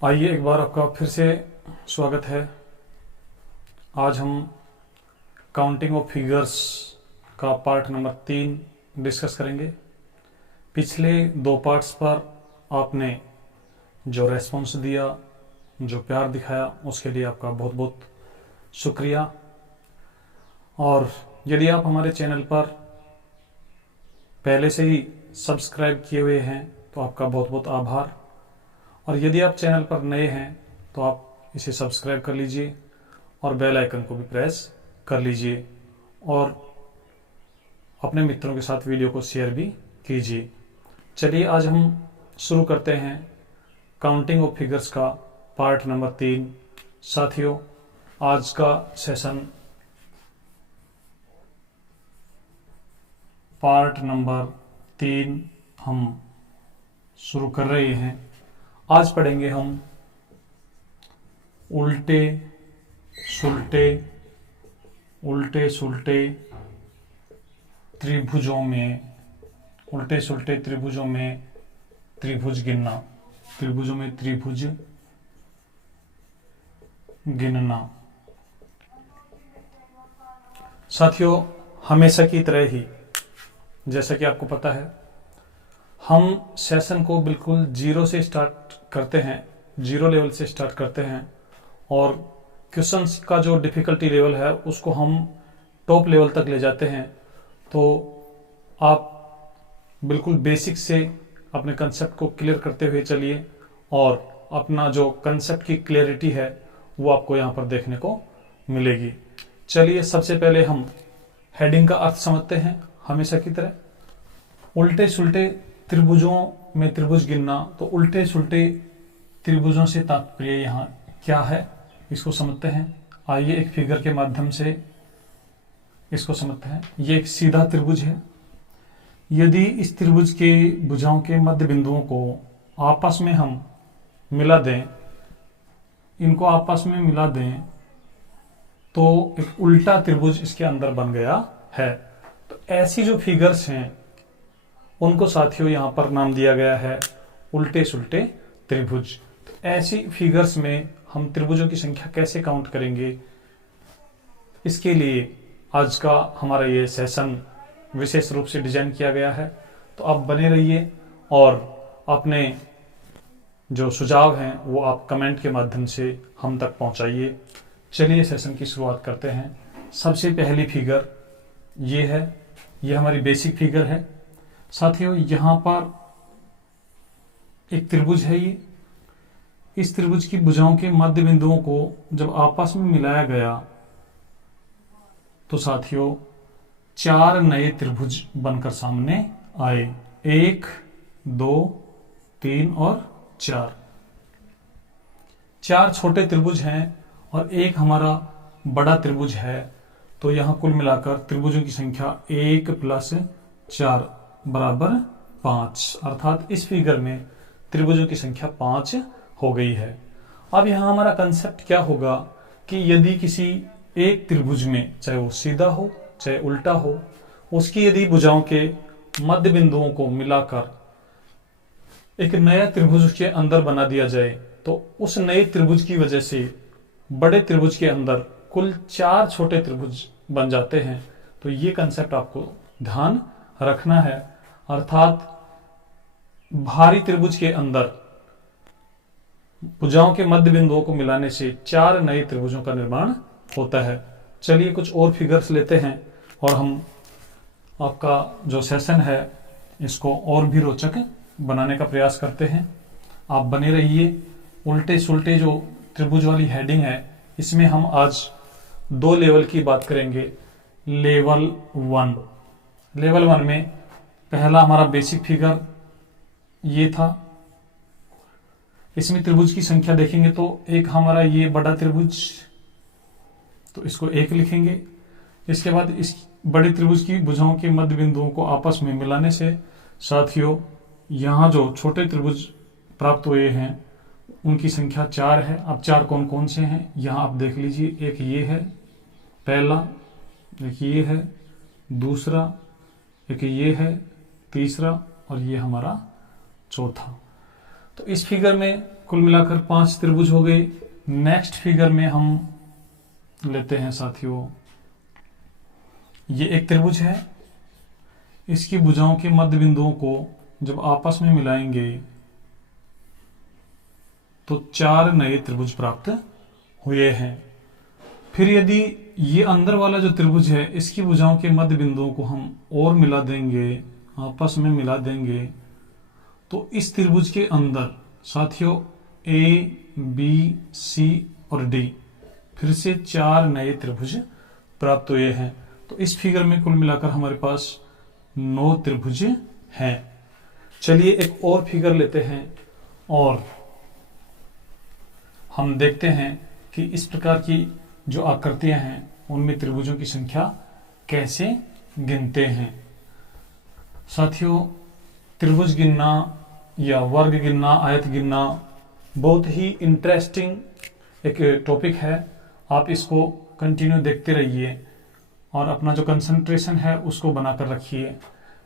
आइए एक बार आपका फिर से स्वागत है। आज हम काउंटिंग ऑफ फिगर्स का पार्ट नंबर 3 डिस्कस करेंगे। पिछले 2 पार्ट्स पर आपने जो रेस्पॉन्स दिया, जो प्यार दिखाया, उसके लिए आपका बहुत बहुत शुक्रिया। और यदि आप हमारे चैनल पर पहले से ही सब्सक्राइब किए हुए हैं तो आपका बहुत बहुत आभार। और यदि आप चैनल पर नए हैं तो आप इसे सब्सक्राइब कर लीजिए और बेल आइकन को भी प्रेस कर लीजिए और अपने मित्रों के साथ वीडियो को शेयर भी कीजिए। चलिए आज हम शुरू करते हैं काउंटिंग ऑफ फिगर्स का पार्ट नंबर 3। साथियों, आज का सेशन पार्ट नंबर 3 हम शुरू कर रहे हैं। आज पढ़ेंगे हम उल्टे सुलटे त्रिभुजों में त्रिभुज गिनना। त्रिभुजों में त्रिभुज गिनना। साथियों, हमेशा की तरह ही जैसा कि आपको पता है, हम सेशन को बिल्कुल जीरो से स्टार्ट करते हैं, जीरो लेवल से स्टार्ट करते हैं और क्वेश्चंस का जो डिफिकल्टी लेवल है उसको हम टॉप लेवल तक ले जाते हैं। तो आप बिल्कुल बेसिक से अपने कंसेप्ट को क्लियर करते हुए चलिए और अपना जो कंसेप्ट की क्लियरिटी है वो आपको यहाँ पर देखने को मिलेगी। चलिए सबसे पहले हम हेडिंग का अर्थ समझते हैं। हमेशा की तरह उल्टे सुलटे त्रिभुजों में त्रिभुज गिनना। तो उल्टे सुलटे त्रिभुजों से तात्पर्य यहाँ क्या है, इसको समझते हैं। आइए एक फिगर के माध्यम से इसको समझते हैं। ये एक सीधा त्रिभुज है। यदि इस त्रिभुज के भुजाओं के मध्य बिंदुओं को आपस में हम मिला दें, इनको आपस में मिला दें तो एक उल्टा त्रिभुज इसके अंदर बन गया है। तो ऐसी जो फिगर्स हैं उनको साथियों यहां पर नाम दिया गया है उल्टे सुलटे त्रिभुज। तो ऐसी फिगर्स में हम त्रिभुजों की संख्या कैसे काउंट करेंगे, इसके लिए आज का हमारा ये सेशन विशेष रूप से डिजाइन किया गया है। तो आप बने रहिए और अपने जो सुझाव हैं वो आप कमेंट के माध्यम से हम तक पहुंचाइए। चलिए सेशन की शुरुआत करते हैं। सबसे पहली फिगर ये है, ये हमारी बेसिक फिगर है। साथियों, यहां पर एक त्रिभुज है। ये इस त्रिभुज की भुजाओं के मध्य बिंदुओं को जब आपस में मिलाया गया तो साथियों 4 नए त्रिभुज बनकर सामने आए। 1, 2, 3 और 4। 4 छोटे त्रिभुज हैं और एक हमारा बड़ा त्रिभुज है। तो यहां कुल मिलाकर त्रिभुजों की संख्या 1 + 4 बराबर 5। अर्थात इस फिगर में त्रिभुजों की संख्या 5 हो गई है। अब यहां हमारा कंसेप्ट क्या होगा कि यदि किसी एक त्रिभुज में, चाहे वो सीधा हो चाहे उल्टा हो, उसकी यदि भुजाओं के मध्य बिंदुओं को मिलाकर एक नया त्रिभुज उसके अंदर बना दिया जाए तो उस नए त्रिभुज की वजह से बड़े त्रिभुज के अंदर कुल 4 छोटे त्रिभुज बन जाते हैं। तो ये कंसेप्ट आपको ध्यान रखना है। अर्थात भारी त्रिभुज के अंदर भुजाओं के मध्य बिंदुओं को मिलाने से 4 नए त्रिभुजों का निर्माण होता है। चलिए कुछ और फिगर्स लेते हैं और हम आपका जो सेशन है इसको और भी रोचक बनाने का प्रयास करते हैं। आप बने रहिए। उल्टे सुलटे जो त्रिभुज वाली हेडिंग है, इसमें हम आज 2 लेवल की बात करेंगे। लेवल 1 में पहला हमारा बेसिक फिगर ये था। इसमें त्रिभुज की संख्या देखेंगे तो एक हमारा ये बड़ा त्रिभुज, तो इसको 1 लिखेंगे। इसके बाद इस बड़े त्रिभुज की भुजाओं के मध्य बिंदुओं को आपस में मिलाने से साथियों यहां जो छोटे त्रिभुज प्राप्त हुए हैं उनकी संख्या 4 है। अब 4 कौन कौन से हैं यहां आप देख लीजिए। एक ये है पहला, एक ये है दूसरा, एक ये है तीसरा और ये हमारा चौथा। तो इस फिगर में कुल मिलाकर 5 त्रिभुज हो गए। नेक्स्ट फिगर में हम लेते हैं साथियों, ये एक त्रिभुज है, इसकी भुजाओं के मध्य बिंदुओं को जब आपस में मिलाएंगे तो 4 नए त्रिभुज प्राप्त हुए हैं। फिर यदि ये अंदर वाला जो त्रिभुज है, इसकी भुजाओं के मध्य बिंदुओं को हम और मिला देंगे, आपस में मिला देंगे, तो इस त्रिभुज के अंदर साथियों ए, बी, सी और डी फिर से 4 नए त्रिभुज प्राप्त हुए हैं। तो इस फिगर में कुल मिलाकर हमारे पास 9 त्रिभुज हैं। चलिए एक और फिगर लेते हैं और हम देखते हैं कि इस प्रकार की जो आकृतियां हैं उनमें त्रिभुजों की संख्या कैसे गिनते हैं। साथियों, त्रिभुज गिनना या वर्ग गिनना, आयत गिनना बहुत ही इंटरेस्टिंग एक टॉपिक है। आप इसको कंटिन्यू देखते रहिए और अपना जो कंसंट्रेशन है उसको बनाकर रखिए।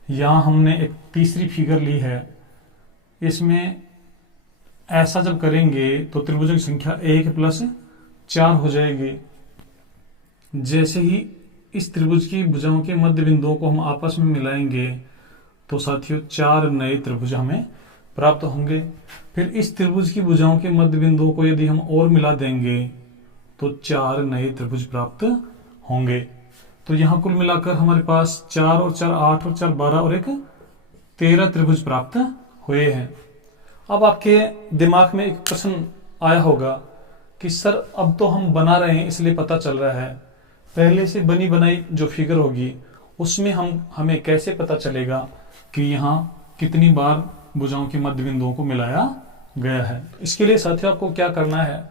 यहाँ हमने एक तीसरी फिगर ली है, इसमें ऐसा जब करेंगे तो त्रिभुजों की संख्या 1 + 4 हो जाएगी। जैसे ही इस त्रिभुज की भुजाओं के मध्य बिंदुओं को हम आपस में मिलाएंगे तो साथियों 4 नए त्रिभुज हमें प्राप्त होंगे। फिर इस त्रिभुज की भुजाओं के मध्य बिंदुओं को यदि हम और मिला देंगे तो 4 नए त्रिभुज प्राप्त होंगे। तो यहाँ कुल मिलाकर हमारे पास 4 और 4 8 और 4 12 और एक 13 त्रिभुज प्राप्त हुए हैं। अब आपके दिमाग में एक प्रश्न आया होगा कि सर अब तो हम बना रहे हैं इसलिए पता चल रहा है, पहले से बनी बनाई जो फिगर होगी उसमें हमें कैसे पता चलेगा कि यहाँ कितनी बार भुजाओं के मध्य बिंदुओं को मिलाया गया है। इसके लिए साथियों आपको क्या करना है,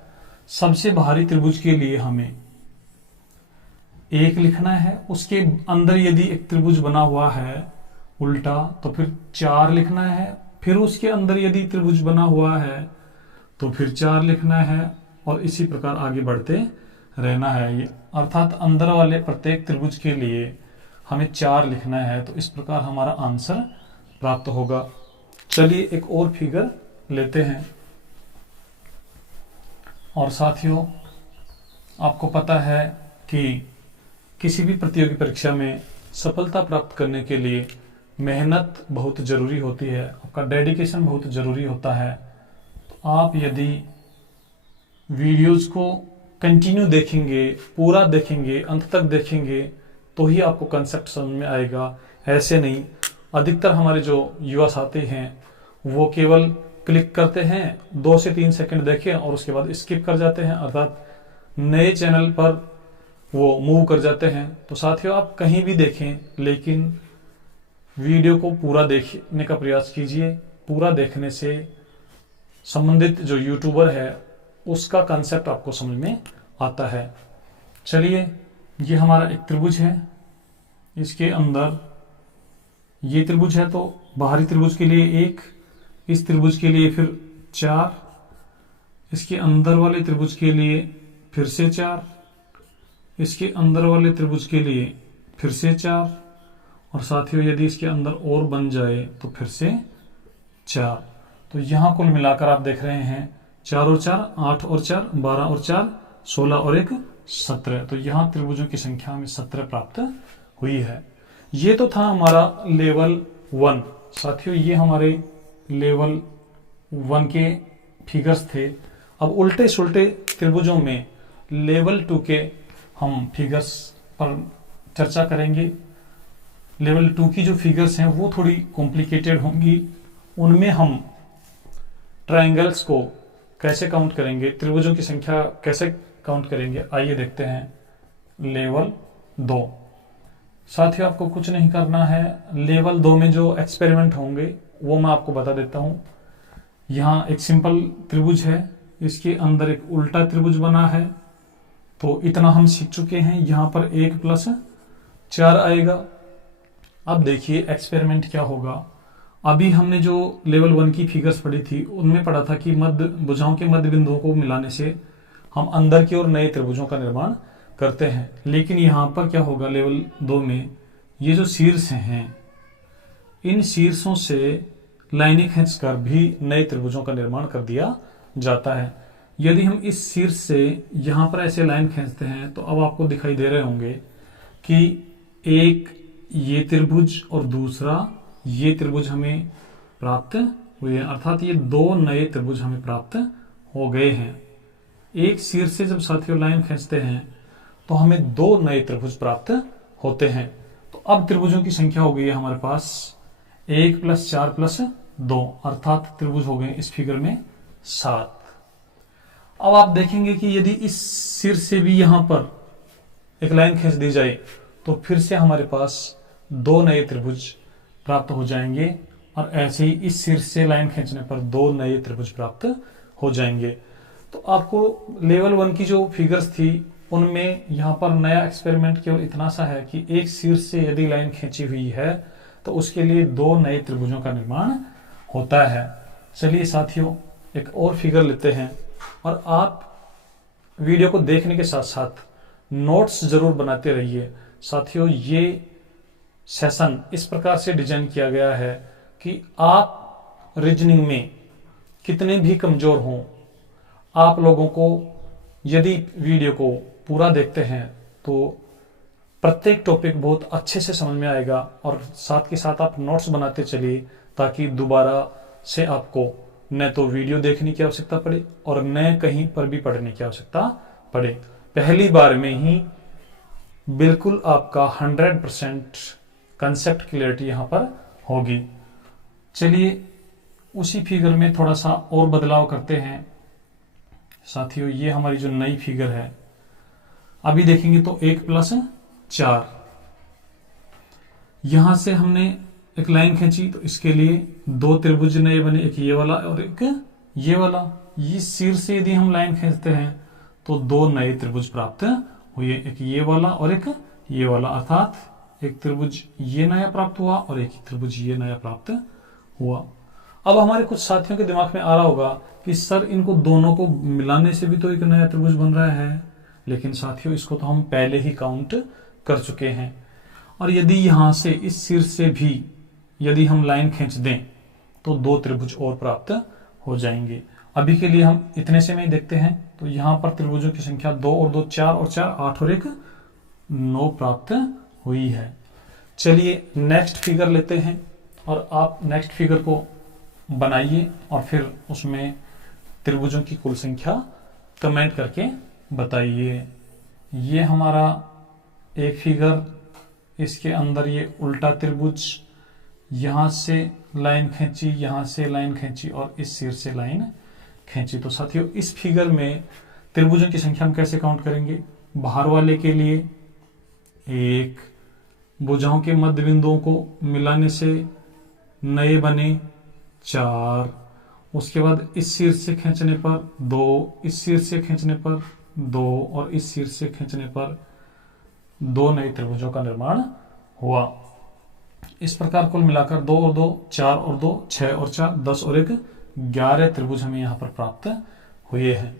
सबसे बाहरी त्रिभुज के लिए हमें 1 लिखना है, उसके अंदर यदि एक त्रिभुज बना हुआ है उल्टा तो फिर 4 लिखना है, फिर उसके अंदर यदि त्रिभुज बना हुआ है तो फिर 4 लिखना है और इसी प्रकार आगे बढ़ते रहना है। ये अर्थात अंदर वाले प्रत्येक त्रिभुज के लिए हमें 4 लिखना है। तो इस प्रकार हमारा आंसर प्राप्त होगा। चलिए एक और फिगर लेते हैं। और साथियों, आपको पता है कि किसी भी प्रतियोगी परीक्षा में सफलता प्राप्त करने के लिए मेहनत बहुत जरूरी होती है, आपका डेडिकेशन बहुत जरूरी होता है। तो आप यदि वीडियोज को कंटिन्यू देखेंगे, पूरा देखेंगे, अंत तक देखेंगे तो ही आपको कंसेप्ट समझ में आएगा। ऐसे नहीं, अधिकतर हमारे जो युवा साथी हैं वो केवल क्लिक करते हैं, 2 से 3 सेकंड देखें और उसके बाद स्किप कर जाते हैं, अर्थात नए चैनल पर वो मूव कर जाते हैं। तो साथियों, आप कहीं भी देखें लेकिन वीडियो को पूरा देखने का प्रयास कीजिए। पूरा देखने से संबंधित जो यूट्यूबर है उसका कंसेप्ट आपको समझ में आता है। चलिए, ये हमारा एक त्रिभुज है, इसके अंदर ये त्रिभुज है तो बाहरी त्रिभुज के लिए 1, इस त्रिभुज के लिए फिर 4, इसके अंदर वाले त्रिभुज के लिए फिर से 4, इसके अंदर वाले त्रिभुज के लिए फिर से 4 और साथियों यदि इसके अंदर और बन जाए तो फिर से 4। तो यहां कुल मिलाकर आप देख रहे हैं 4 और 4 8 और 4 12 और 4 16 और 1 17। तो यहां त्रिभुजों की संख्या में 17 प्राप्त हुई है। ये तो था हमारा लेवल 1। साथियों, ये हमारे लेवल 1 के फिगर्स थे। अब उल्टे सुल्टे त्रिभुजों में लेवल 2 के हम फिगर्स पर चर्चा करेंगे। लेवल 2 की जो फिगर्स हैं वो थोड़ी कॉम्प्लिकेटेड होंगी। उनमें हम ट्रायंगल्स को कैसे काउंट करेंगे, त्रिभुजों की संख्या कैसे काउंट करेंगे, आइए देखते हैं। लेवल 2 साथियों, आपको कुछ नहीं करना है। लेवल 2 में जो एक्सपेरिमेंट होंगे वो मैं आपको बता देता हूं। यहाँ एक सिंपल त्रिभुज है, इसके अंदर एक उल्टा त्रिभुज बना है, तो इतना हम सीख चुके हैं। यहाँ पर 1 + 4 आएगा। अब देखिए एक्सपेरिमेंट क्या होगा। अभी हमने जो लेवल 1 की फिगर्स पढ़ी थी उनमें पढ़ा था कि मध्य भुजाओं के मध्य बिंदुओं को मिलाने से हम अंदर की ओर नए त्रिभुजों का निर्माण करते हैं। लेकिन यहाँ पर क्या होगा, लेवल 2 में ये जो शीर्ष हैं, इन शीर्षों से लाइनें खींचकर भी नए त्रिभुजों का निर्माण कर दिया जाता है। यदि हम इस शीर्ष से यहां पर ऐसे लाइन खींचते हैं तो अब आपको दिखाई दे रहे होंगे कि एक ये त्रिभुज और दूसरा ये त्रिभुज हमें प्राप्त हुए हैं, अर्थात ये दो नए त्रिभुज हमें प्राप्त हो गए हैं। एक शीर्ष से जब साथियों लाइन खींचते हैं तो हमें दो नए त्रिभुज प्राप्त होते हैं। तो अब त्रिभुजों की संख्या हो गई है हमारे पास 1 + 4 + 2, अर्थात त्रिभुज हो गए इस फिगर में 7। अब आप देखेंगे कि यदि इस शीर्ष से भी यहां पर एक लाइन खींच दी जाए तो फिर से हमारे पास दो नए त्रिभुज प्राप्त हो जाएंगे, और ऐसे ही इस शीर्ष से लाइन खींचने पर दो नए त्रिभुज प्राप्त हो जाएंगे। तो आपको लेवल 1 की जो फिगर्स थी उनमें यहां पर नया एक्सपेरिमेंट केवल इतना सा है कि एक शीर्ष से यदि लाइन खींची हुई है तो उसके लिए दो नए त्रिभुजों का निर्माण होता है। चलिए साथियों एक और फिगर लेते हैं, और आप वीडियो को देखने के साथ साथ नोट्स जरूर बनाते रहिए। साथियों ये सेशन इस प्रकार से डिजाइन किया गया है कि आप रीजनिंग में कितने भी कमजोर हों, आप लोगों को यदि वीडियो को पूरा देखते हैं तो प्रत्येक टॉपिक बहुत अच्छे से समझ में आएगा, और साथ के साथ आप नोट्स बनाते चलिए ताकि दोबारा से आपको न तो वीडियो देखने की आवश्यकता पड़े और न कहीं पर भी पढ़ने की आवश्यकता पड़े। पहली बार में ही बिल्कुल आपका 100% कंसेप्ट क्लियरिटी यहां पर होगी। चलिए उसी फिगर में थोड़ा सा और बदलाव करते हैं साथियों। ये हमारी जो नई फिगर है अभी देखेंगे तो 1 + 4, यहां से हमने एक लाइन खींची तो इसके लिए दो त्रिभुज नए बने, एक ये वाला और एक ये वाला। इस शीर्ष से यदि हम लाइन खींचते हैं तो दो नए त्रिभुज प्राप्त हुए, एक ये वाला और एक ये वाला, अर्थात एक त्रिभुज ये नया प्राप्त हुआ और एक त्रिभुज ये नया प्राप्त हुआ। अब हमारे कुछ साथियों के दिमाग में आ रहा होगा कि सर इनको दोनों को मिलाने से भी तो एक नया त्रिभुज बन रहा है, लेकिन साथियों इसको तो हम पहले ही काउंट कर चुके हैं। और यदि यहां से इस शीर्ष से भी यदि हम लाइन खींच दें तो दो त्रिभुज और प्राप्त हो जाएंगे। अभी के लिए हम इतने से में ही देखते हैं। तो यहां पर त्रिभुजों की संख्या 2 और 2 4 और 4 8 और 1 9 प्राप्त हुई है। चलिए नेक्स्ट फिगर लेते हैं, और आप नेक्स्ट फिगर को बनाइए और फिर उसमें त्रिभुजों की कुल संख्या कमेंट करके बताइए। ये हमारा एक फिगर, इसके अंदर ये उल्टा त्रिभुज, यहां से लाइन खींची, यहां से लाइन खींची और इस शीर्ष से लाइन खींची। तो साथियों इस फिगर में त्रिभुजों की संख्या हम कैसे काउंट करेंगे? बाहर वाले के लिए 1, भुजाओं के मध्य बिंदुओं को मिलाने से नए बने 4, उसके बाद इस शीर्ष से खींचने पर 2, इस शीर्ष से खींचने पर 2 और इस शीर्ष से खींचने पर 2 नए त्रिभुजों का निर्माण हुआ। इस प्रकार कुल मिलाकर 2 और 2 4 और 2 6 और 4 10 और 1 11 त्रिभुज हमें यहां पर प्राप्त हुए हैं।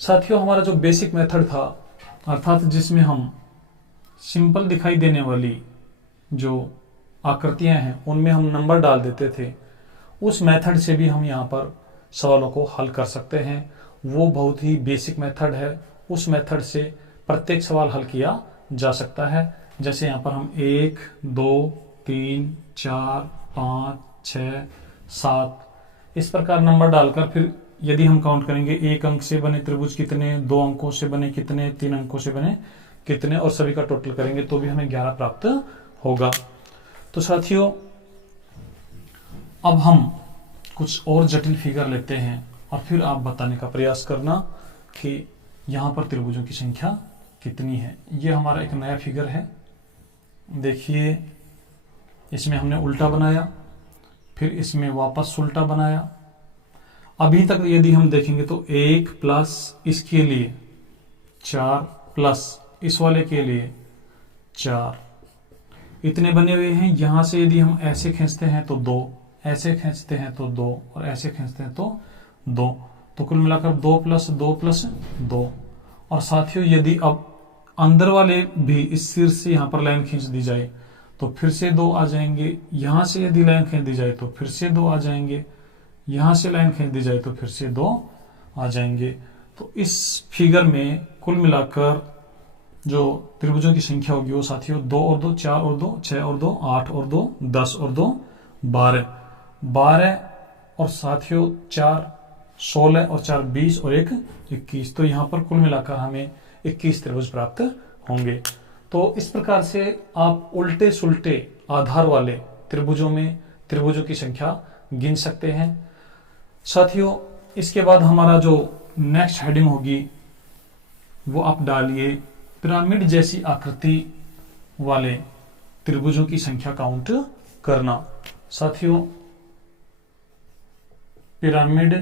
साथियों हमारा जो बेसिक मेथड था, अर्थात जिसमें हम सिंपल दिखाई देने वाली जो आकृतियां हैं उनमें हम नंबर डाल देते थे, उस मेथड से भी हम यहाँ पर सवालों को हल कर सकते हैं। वो बहुत ही बेसिक मेथड है, उस मेथड से प्रत्येक सवाल हल किया जा सकता है। जैसे यहाँ पर हम 1 2 3 4 5 6 7 इस प्रकार नंबर डालकर फिर यदि हम काउंट करेंगे 1 अंक से बने त्रिभुज कितने, 2 अंकों से बने कितने, 3 अंकों से बने कितने, और सभी का टोटल करेंगे तो भी हमें 11 प्राप्त होगा। तो साथियों अब हम कुछ और जटिल फिगर लेते हैं और फिर आप बताने का प्रयास करना कि यहां पर त्रिभुजों की संख्या कितनी है। ये हमारा एक नया फिगर है, देखिए इसमें हमने उल्टा बनाया, फिर इसमें वापस उल्टा बनाया। अभी तक यदि हम देखेंगे तो 1 प्लस इसके लिए 4 प्लस इस वाले के लिए 4 इतने बने हुए हैं। यहां से यदि हम ऐसे खींचते हैं तो 2, ऐसे खींचते हैं तो 2 और ऐसे खींचते हैं तो 2, तो कुल मिलाकर 2 + 2 + 2। और साथियों यदि अब अंदर वाले भी इस शीर्ष से यहां पर लाइन खींच दी जाए तो फिर से 2 आ जाएंगे, यहां से यदि लाइन खींच दी जाए तो फिर से 2 आ जाएंगे, यहां से लाइन खींच दी जाए तो फिर से 2 आ जाएंगे। तो इस फिगर में कुल मिलाकर जो त्रिभुजों की संख्या होगी वो साथियों 2 और 2 4 और 2 6 और 2 8 और 2 10 और 2 12 12 और साथियों 4 16 और 4 20 और 1 21। तो यहाँ पर कुल मिलाकर हमें 21 त्रिभुज प्राप्त होंगे। तो इस प्रकार से आप उल्टे सुल्टे आधार वाले त्रिभुजों में त्रिभुजों की संख्या गिन सकते हैं। साथियों इसके बाद हमारा जो नेक्स्ट हेडिंग होगी वो आप डालिए पिरामिड जैसी आकृति वाले त्रिभुजों की संख्या काउंट करना। साथियों पिरामिड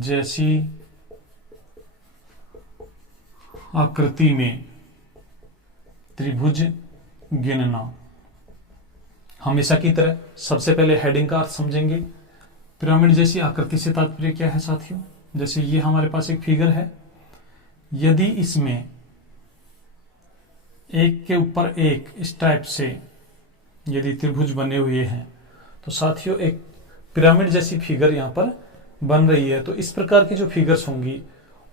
जैसी आकृति में त्रिभुज गिनना। हमेशा की तरह सबसे पहले हेडिंग का अर्थ समझेंगे। पिरामिड जैसी आकृति से तात्पर्य क्या है साथियों? जैसे ये हमारे पास एक फिगर है, यदि इसमें एक के ऊपर एक इस टाइप से यदि त्रिभुज बने हुए हैं तो साथियों एक पिरामिड जैसी फिगर यहां पर बन रही है। तो इस प्रकार की जो फिगर्स होंगी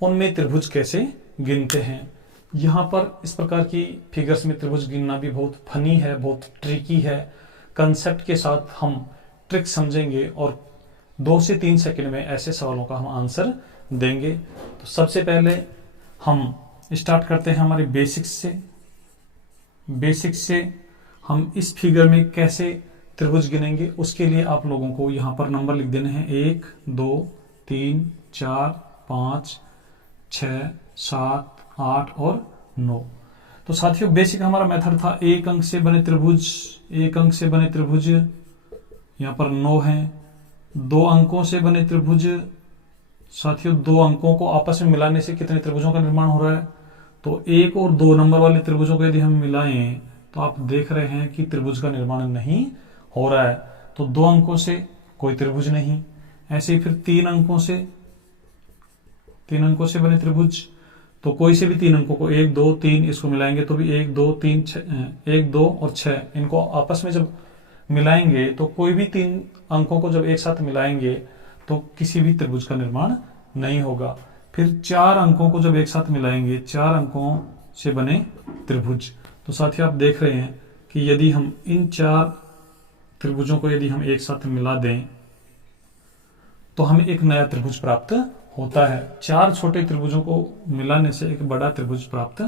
उनमें त्रिभुज कैसे गिनते हैं। यहां पर इस प्रकार की फिगर्स में त्रिभुज गिनना भी बहुत फनी है, बहुत ट्रिकी है। कंसेप्ट के साथ हम ट्रिक समझेंगे और 2 से 3 सेकंड में ऐसे सवालों का हम आंसर देंगे। तो सबसे पहले हम स्टार्ट करते हैं हमारे बेसिक्स से। बेसिक्स से हम इस फिगर में कैसे त्रिभुज गिनेंगे उसके लिए आप लोगों को यहाँ पर नंबर लिख देने हैं 1 2 3 4 5 6 7 8 और 9। तो साथियों बेसिक हमारा मेथड था एक अंक से बने त्रिभुज, एक अंक से बने त्रिभुज यहाँ पर 9 है। 2 अंकों से बने त्रिभुज, साथियों 2 अंकों को आपस में मिलाने से कितने त्रिभुजों का निर्माण हो रहा है? तो 1 और 2 नंबर वाले त्रिभुजों को यदि हम मिलाएं तो आप देख रहे हैं कि त्रिभुज का निर्माण नहीं हो रहा है। तो 2 अंकों से कोई त्रिभुज नहीं। ऐसे ही फिर 3 अंकों से बने त्रिभुज, तो कोई से भी 3 अंकों को 1 2 3 इसको मिलाएंगे तो भी 1 2 3 1 2 और 6 इनको आपस में जब मिलाएंगे तो कोई भी 3 अंकों को जब एक साथ मिलाएंगे तो किसी भी त्रिभुज का निर्माण नहीं होगा। फिर 4 अंकों को जब एक साथ मिलाएंगे, 4 अंकों से बने त्रिभुज। तो साथियों आप देख रहे हैं कि यदि हम इन 4 त्रिभुजों को यदि हम एक साथ मिला दें तो हमें एक नया त्रिभुज प्राप्त होता है। 4 छोटे त्रिभुजों को मिलाने से एक बड़ा त्रिभुज प्राप्त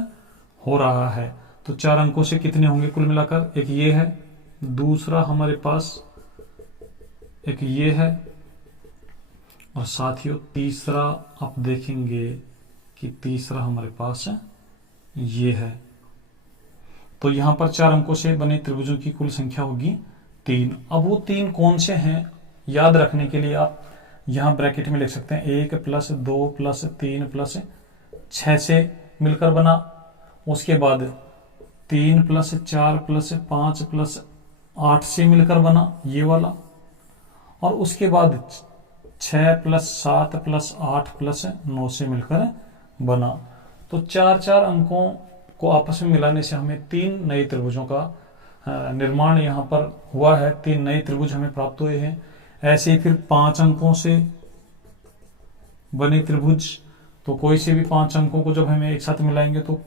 हो रहा है। तो 4 अंकों से कितने होंगे कुल मिलाकर? एक ये है, दूसरा हमारे पास एक ये है और साथियों तीसरा आप देखेंगे कि तीसरा हमारे पास ये है। तो यहां पर 4 अंकों से बने त्रिभुजों की कुल संख्या होगी 3। अब वो 3 कौन से हैं याद रखने के लिए आप यहां ब्रैकेट में लिख सकते हैं 1 + 2 + 3 + 6 से मिलकर बना। उसके बाद 3 + 4 + 5 + 8 से मिलकर बना ये वाला। और उसके बाद 6 + 7 + 8 + 9 से मिलकर बना। तो 4 अंकों को आपस में मिलाने से हमें 3 नए त्रिभुजों का निर्माण यहाँ पर हुआ है। 3 नए त्रिभुज हमें प्राप्त हुए हैं। ऐसे ही फिर 5 अंकों से बने त्रिभुज, तो कोई से भी 5 अंकों को जब हमें एक साथ मिलाएंगे तो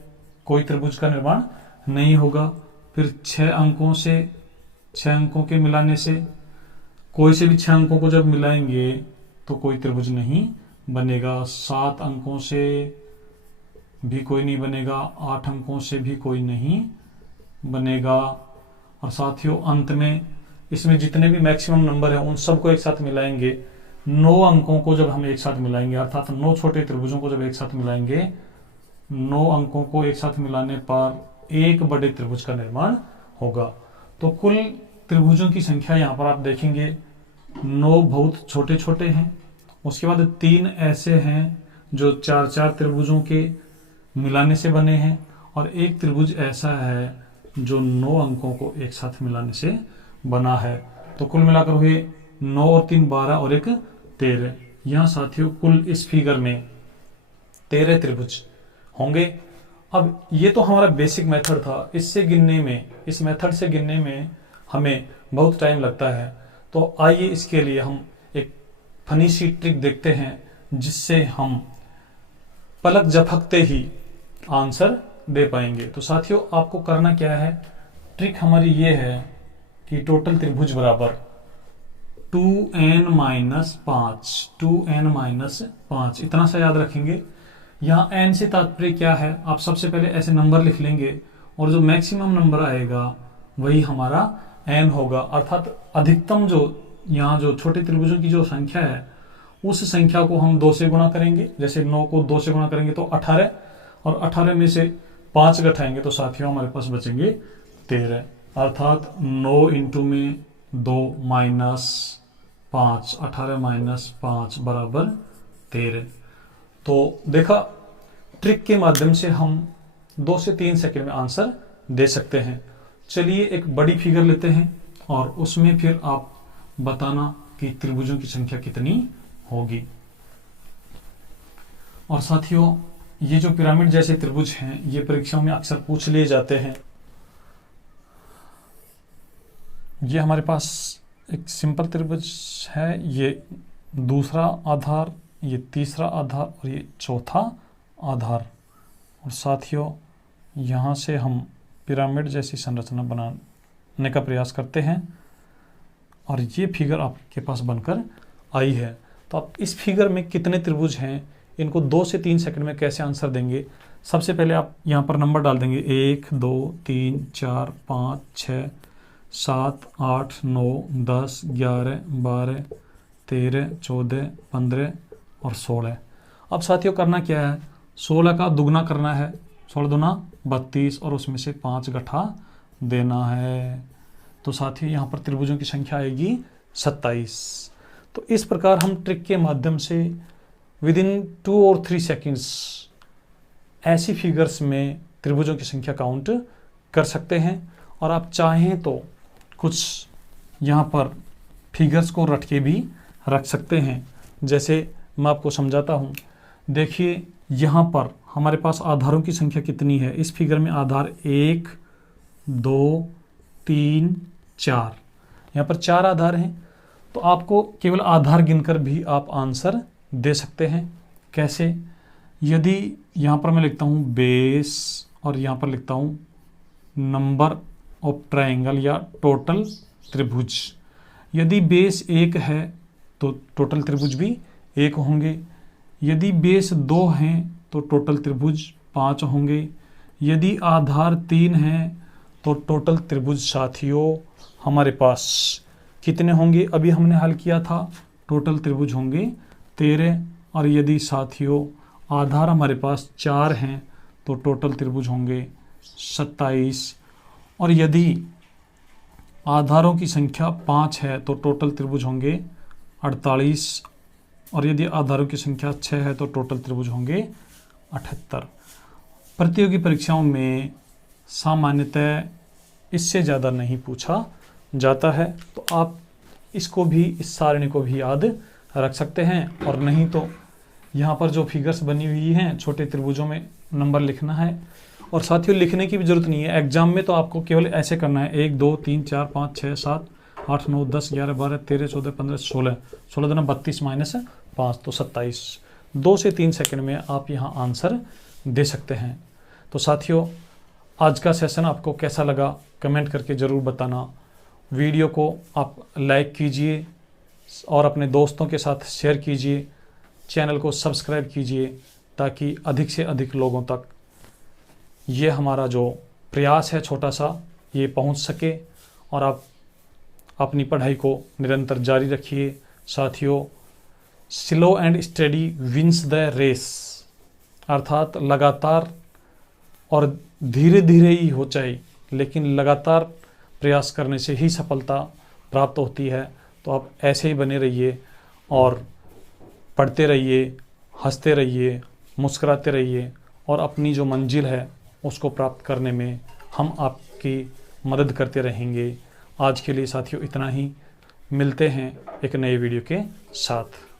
कोई त्रिभुज का निर्माण नहीं होगा। फिर 6 अंकों से 6 अंकों के मिलाने से कोई से भी 6 अंकों को जब मिलाएंगे तो कोई त्रिभुज नहीं बनेगा। 7 अंकों से भी कोई नहीं बनेगा, 8 अंकों से भी कोई नहीं बनेगा। और साथियों अंत में इसमें जितने भी मैक्सिमम नंबर है उन सबको एक साथ मिलाएंगे। 9 अंकों को जब हम एक साथ मिलाएंगे अर्थात 9 छोटे त्रिभुजों को जब एक साथ मिलाएंगे, 9 अंकों को एक साथ मिलाने पर एक बड़े त्रिभुज का निर्माण होगा। तो कुल त्रिभुजों की संख्या यहाँ पर आप देखेंगे 9 बहुत छोटे छोटे हैं। उसके बाद 3 ऐसे हैं जो 4 त्रिभुजों के मिलाने से बने हैं और एक त्रिभुज ऐसा है जो 9 अंकों को एक साथ मिलाने से बना है। तो कुल मिलाकर हुए 9 और 3 12 और 1 13। यहाँ साथियों कुल इस फिगर में 13 त्रिभुज होंगे। अब ये तो हमारा बेसिक मेथड था। इससे गिनने में, इस मेथड से गिनने में हमें बहुत टाइम लगता है। तो आइए इसके लिए हम एक फनी सी ट्रिक देखते हैं, जिससे हम पलक झपकते ही आंसर दे पाएंगे। तो साथियों, आपको करना क्या है, ट्रिक हमारी ये है कि टोटल त्रिभुज बराबर 2n-5 इतना सा याद रखेंगे। यहाँ n से तात्पर्य क्या है, आप सबसे पहले ऐसे नंबर लिख लेंगे और जो मैक्सिमम नंबर आएगा वही हमारा n होगा, अर्थात अधिकतम जो यहाँ जो छोटे त्रिभुजों की जो संख्या है उस संख्या को हम 2 से गुणा करेंगे। जैसे 9 को 2 से गुणा करेंगे तो 18, और 18 में से 5 घटाएंगे तो साथियों हमारे पास बचेंगे 13, अर्थात 9 इंटू में 2 माइनस 5, 18 माइनस 5 बराबर 13। तो देखा, ट्रिक के माध्यम से हम 2 से 3 सेकंड में आंसर दे सकते हैं। चलिए एक बड़ी फिगर लेते हैं और उसमें फिर आप बताना कि त्रिभुजों की संख्या कितनी होगी। और साथियों, ये जो पिरामिड जैसे त्रिभुज हैं ये परीक्षाओं में अक्सर पूछ लिए जाते हैं। ये हमारे पास एक सिंपल त्रिभुज है, ये दूसरा आधार, ये तीसरा आधार और ये चौथा आधार। और साथियों, यहाँ से हम पिरामिड जैसी संरचना बनाने का प्रयास करते हैं और ये फिगर आपके पास बनकर आई है। तो आप इस फिगर में कितने त्रिभुज हैं, इनको 2 से 3 सेकंड में कैसे आंसर देंगे। सबसे पहले आप यहाँ पर नंबर डाल देंगे 1 2 3 4 5 6 7 8 9 10 11 12 13 14 15 और 16। अब साथियों करना क्या है, 16 का दुगना करना है, 16 दूना 32 और उसमें से 5 घटा देना है। तो साथियों यहाँ पर त्रिभुजों की संख्या आएगी 27। तो इस प्रकार हम ट्रिक के माध्यम से विदिन 2 और 3 सेकेंड्स ऐसी फिगर्स में त्रिभुजों की संख्या काउंट कर सकते हैं। और आप चाहें तो कुछ यहाँ पर फिगर्स को रट के भी रख सकते हैं। जैसे मैं आपको समझाता हूँ, देखिए यहाँ पर हमारे पास आधारों की संख्या कितनी है। इस फिगर में आधार 1 2 3 4, यहाँ पर 4 आधार हैं। तो आपको केवल आधार गिनकर भी आप आंसर दे सकते हैं। कैसे, यदि यहाँ पर मैं लिखता हूँ बेस और यहाँ पर लिखता हूँ नंबर ऑफ ट्रायंगल या टोटल त्रिभुज। यदि बेस 1 है तो टोटल त्रिभुज भी 1 होंगे। यदि बेस 2 हैं तो टोटल त्रिभुज 5 होंगे। यदि आधार 3 हैं तो टोटल त्रिभुज साथियों हमारे पास कितने होंगे, अभी हमने हल किया था, टोटल त्रिभुज होंगे 13। और यदि साथियों आधार हमारे पास 4 हैं तो टोटल त्रिभुज होंगे 27। और यदि आधारों की संख्या 5 है तो टोटल त्रिभुज होंगे 48। और यदि आधारों की संख्या 6 है तो टोटल त्रिभुज होंगे 78। प्रतियोगी परीक्षाओं में सामान्यतः इससे ज़्यादा नहीं पूछा जाता है। तो आप इसको भी, इस सारणी को भी याद रख सकते हैं। और नहीं तो यहाँ पर जो फिगर्स बनी हुई हैं छोटे त्रिभुजों में नंबर लिखना है। और साथियों लिखने की भी जरूरत नहीं है, एग्जाम में तो आपको केवल ऐसे करना है 1 2 3 4 5 6 7 8 9 10 11 12 13 14 15 16, 16 दूना 32 माइनस 5 तो 27। 2 से 3 सेकंड में आप यहाँ आंसर दे सकते हैं। तो साथियों आज का सेशन आपको कैसा लगा कमेंट करके ज़रूर बताना। वीडियो को आप लाइक कीजिए और अपने दोस्तों के साथ शेयर कीजिए। चैनल को सब्सक्राइब कीजिए ताकि अधिक से अधिक लोगों तक ये हमारा जो प्रयास है छोटा सा ये पहुंच सके। और आप अपनी पढ़ाई को निरंतर जारी रखिए। साथियों slow and steady wins the race, अर्थात लगातार और धीरे धीरे ही हो चाहे लेकिन लगातार प्रयास करने से ही सफलता प्राप्त होती है। तो आप ऐसे ही बने रहिए और पढ़ते रहिए, हंसते रहिए, मुस्कुराते रहिए और अपनी जो मंजिल है उसको प्राप्त करने में हम आपकी मदद करते रहेंगे। आज के लिए साथियों इतना ही, मिलते हैं एक नए वीडियो के साथ।